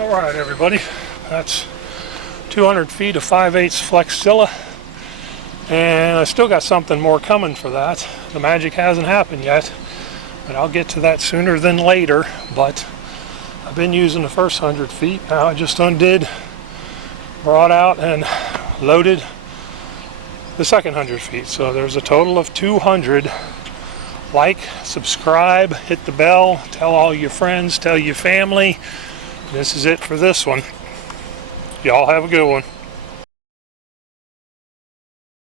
All right, everybody, that's 200 feet of 5/8 Flexzilla, and I still got something more coming for that. The magic hasn't happened yet, but I'll get to that sooner than later. But I've been using the first 100 feet. Now I just undid, brought out, and loaded the second 100 feet. So there's a total of 200. Like, subscribe, hit the bell, tell all your friends, tell your family. This is it for this one. Y'all have a good one.